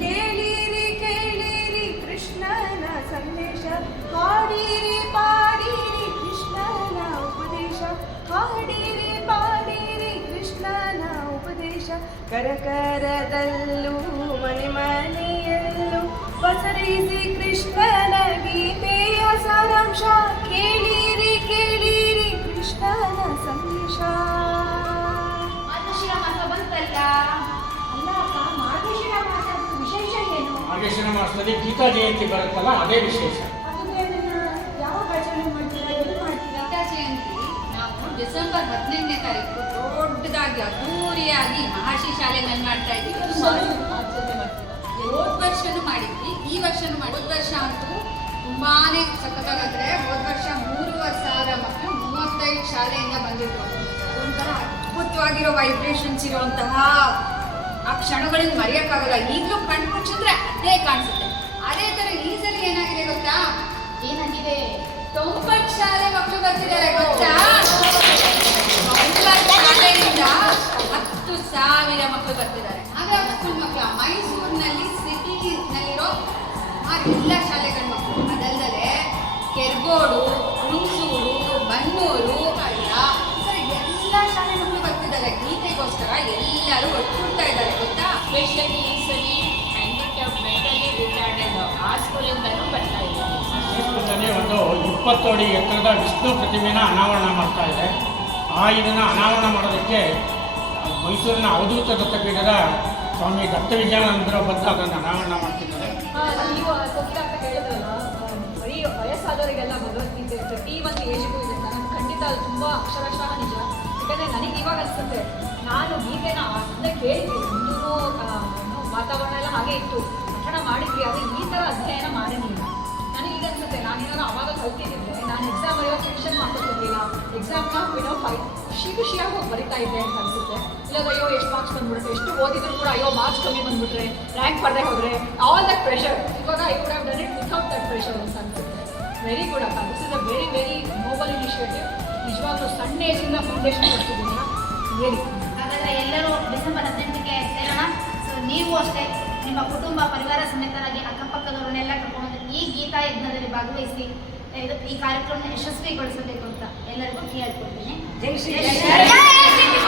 ಕೇಳಿರಿ ಕೇಳಿರಿ ಕೃಷ್ಣನ ಸಂದೇಶ, ಹಾಡಿರಿ ಪಾಡಿರಿ ಕೃಷ್ಣನ ಉಪದೇಶ, ಹಾಡಿರಿ ಪಾಡಿರಿ ಕೃಷ್ಣನ ಉಪದೇಶ. ಕರಕರದಲ್ಲೂ ಮನೆ ಮನೆಯಲ್ಲೂ ಪಸರಿಸಿ ಕೃಷ್ಣನ ಗೀತೆಯ ಸಾರಾಂಶ, ಕೇಳಿರಿ ಕೇಳಿರಿ ಕೃಷ್ಣನ ಸಂದೇಶ. ಮಾರ್ಗಶಿರ ಮಾಸ ಬಂತಲ್ಲ. ಅಲ್ಲ ಅಕ್ಕ, ಮಾರ್ಗಶಿರ ಮಾಸದ ವಿಶೇಷ ಏನು? ಮಾರ್ಗಶಿರ ಮಾಸದಲ್ಲಿ ಗೀತಾ ಜಯಂತಿ ಬರುತ್ತಲ್ಲ, ಅದೇ ವಿಶೇಷ. ಹಾಗಾದ್ರೆ ಅದನ್ನ ಯಾವಾಗ ಆಚರಣೆ ಮಾಡ್ತೀರಾ, ಎಲ್ಲಿ ಮಾಡ್ತೀರಾ? ಗೀತಾ ಜಯಂತಿ ನಾವು ಡಿಸೆಂಬರ್ 15ನೇ ತಾರೀಕು ದೊಡ್ಡದಾಗಿ ಅದ್ದೂರಿಯಾಗಿ ಮಹರ್ಷಿ ಶಾಲೆನಲ್ಲಿ ಮಾಡ್ತಾ ಇದ್ದೀವಿ. ಹೋದ ವರ್ಷನೂ ಮಾಡಿದ್ವಿ, ಈ ವರ್ಷನೂ ಮಾಡಿ. ಹೋದ ವರ್ಷ ಅಂತೂ ತುಂಬಾನೇ ಸಖತ್ತಾಗಂದ್ರೆ ಹೋದ ವರ್ಷ 3,500 ಮಕ್ಕಳು 35 ಶಾಲೆಯಿಂದ ಬಂದಿದ್ರು. ಒಂಥರ ಅದ್ಭುತವಾಗಿರೋ ವೈಬ್ರೇಷನ್ಸ್ ಇರುವಂತಹ ಆ ಕ್ಷಣಗಳನ್ನು ಮರೆಯೋಕ್ಕಾಗಲ್ಲ. ಈಗಲೂ ಕಣ್ಣು ಮುಚ್ಚಿದ್ರೆ ಅದೇ ಕಾಣಿಸುತ್ತೆ. ಅದೇ ಥರ ಈ ಸಲ ಏನಾಗಿದೆ ಗೊತ್ತಾ? ಏನಾಗಿದೆ? 90 ಶಾಲೆ ಮಕ್ಕಳು ಬರ್ತಿದ್ದಾರೆ ಗೊತ್ತಾ? ಶಾಲೆಯಿಂದ 10,000 ಮಕ್ಕಳು ಬರ್ತಿದ್ದಾರೆ. ಹಾಗಾಗಿ ಸ್ಕೂಲ್ ಮಕ್ಕಳು ಮೈಸೂರಿನಲ್ಲಿ ಸಿಟಿನಲ್ಲಿರೋ ಎಲ್ಲ ಶಾಲೆಗಳ ಮಕ್ಕಳು, ಅದಲ್ಲದೆ ಕೆರ್ಗೋಡು, ಹುಣಸೂರು, ಬನ್ನೂರು, ಎಲ್ಲ ಶಾಲೆ ಮಕ್ಕಳು ಬರ್ತಿದ್ದಾರೆ. ಗೀತೆಗೋಸ್ಕರ ಎಲ್ಲರೂ ಒಟ್ಟುಡ್ತಾ ಇದ್ದಾರೆ ಗೊತ್ತಾ? ಸ್ಪೆಷಲಿ ಈ ಸರಿ ಮೆಂಟಲಿ ರಿಟಾರ್ಡೆಡ್ ಆ ಸ್ಕೂಲಿಂದಲೂ ಬರ್ತಾ ಇದ್ದಾರೆ. ಮೈಸೂರಿನಲ್ಲಿ ಒಂದು 20 ಅಡಿ ಎತ್ತರದ ವಿಷ್ಣು ಪ್ರತಿಮೆನ ಅನಾವರಣ ಮಾಡ್ತಾ ಇದೆ. ಇದನ್ನು ಅನಾವರಣ ಮಾಡೋದಕ್ಕೆ ಮೈಸೂರಿನ ಅವಧೂತ ದತ್ತಪೀಠದ ಸ್ವಾಮಿ ದತ್ತ ವಿಜಯಾನಂದರ ಬಂದು ಅದನ್ನು ಅನಾವರಣ ಮಾಡ್ತಿದ್ದಾರೆ. ನೀವು ಕೊಟ್ಟಿರ ಅಂತ ಹೇಳಿದ್ರಲ್ಲ, ಬರೀ ವಯಸ್ಸಾದವರಿಗೆಲ್ಲ ಭಗವದ್ಗೀತೆ ಪ್ರತಿ ಒಂದು ಏಜ್ಗೂ ಇದೆ. ನನಗೆ ಖಂಡಿತ ಅದು ತುಂಬ ಅಕ್ಷರಶಃ ನಿಜ. ಯಾಕಂದರೆ ನನಗೆ ಇವಾಗ ಅನಿಸುತ್ತೆ, ನಾನು ಗೀತೆನ ಅದನ್ನೇ ಕೇಳಿದ್ದೀನಿ. ಇನ್ನೂ ವಾತಾವರಣ ಎಲ್ಲ ಹಾಗೆ ಇತ್ತು, ಪಠಣ ಮಾಡಿದ್ವಿ, ಆದರೆ ಈ ಥರ ಅಧ್ಯಯನ ಮಾಡಿರಲಿಲ್ಲ. ನನಗೀಗ ಅನಿಸುತ್ತೆ, ನಾನೇನಾದ್ರು ಅವಾಗ ಕಲ್ತಿದ್ದಿದ್ರೆ ನಾನು ಎಕ್ಸಾಮ್ ಬರೆಯೋ ಟೆನ್ಷನ್ ಮಾಡ್ಕೊತಿರ್ಲಿಲ್ಲ. ಎಕ್ಸಾಮ್ನ ಖುಷಿಯಾಗಿ ಹೋಗಿ ಬರಿತಾ ಇದ್ದೆ ಅಂತ ಅನಿಸುತ್ತೆ. ಇಲ್ಲಾಂದ್ರೆ ಅಯ್ಯೋ ಎಷ್ಟು ಮಾರ್ಕ್ಸ್ ಬಂದ್ಬಿಡುತ್ತೆ, ಎಷ್ಟು ಓದಿದ್ರು ಕೂಡ ಅಯ್ಯೋ ಮಾರ್ಕ್ಸ್ ಕಮ್ಮಿ ಬಂದ್ಬಿಟ್ರೆ, ರ್ಯಾಂಕ್ ಪಡೆದೇ ಹೋದರೆ, ಆಲ್ ದಟ್ ಪ್ರೆಷರ್. ಇವಾಗ I could have done it without that pressure ಅಂತ ಅನಿಸುತ್ತೆ. ವೆರಿ ಗುಡ್ ಅಕ್ಕ, this is a very very Nobel initiative. ನಿಜವಾಗ್ಲೂ ಸಣ್ಣ ಏಜಿಂದ ಫೌಂಡೇಶನ್ ಕೊಡ್ತಿದ್ದೀರಾ, ಹೇಳಿ. ಹಾಗಾದ್ರೆ ಎಲ್ಲರೂ ಡಿಸೆಂಬರ್ 18ಕ್ಕೆ ಸೇರೋಣ. ಸೊ ನೀವು ಅಷ್ಟೇ ನಿಮ್ಮ ಕುಟುಂಬ ಪರಿವಾರ ಸಮೇತರಾಗಿ ಅಕ್ಕಪಕ್ಕದವರನ್ನೆಲ್ಲ ಕರ್ಕೊಂಡು ಈ ಗೀತಾ ಯಜ್ಞದಲ್ಲಿ ಭಾಗವಹಿಸಿ ಈ ಕಾರ್ಯಕ್ರಮ ಯಶಸ್ವಿಗೊಳಿಸಬೇಕು ಅಂತ ಎಲ್ಲರಿಗೂ ಕೇಳ್ಕೊಳ್ತೀನಿ. ಜೈ ಶ್ರೀ ಜೈ ಶ್ರೀ ಕೃಷ್ಣ.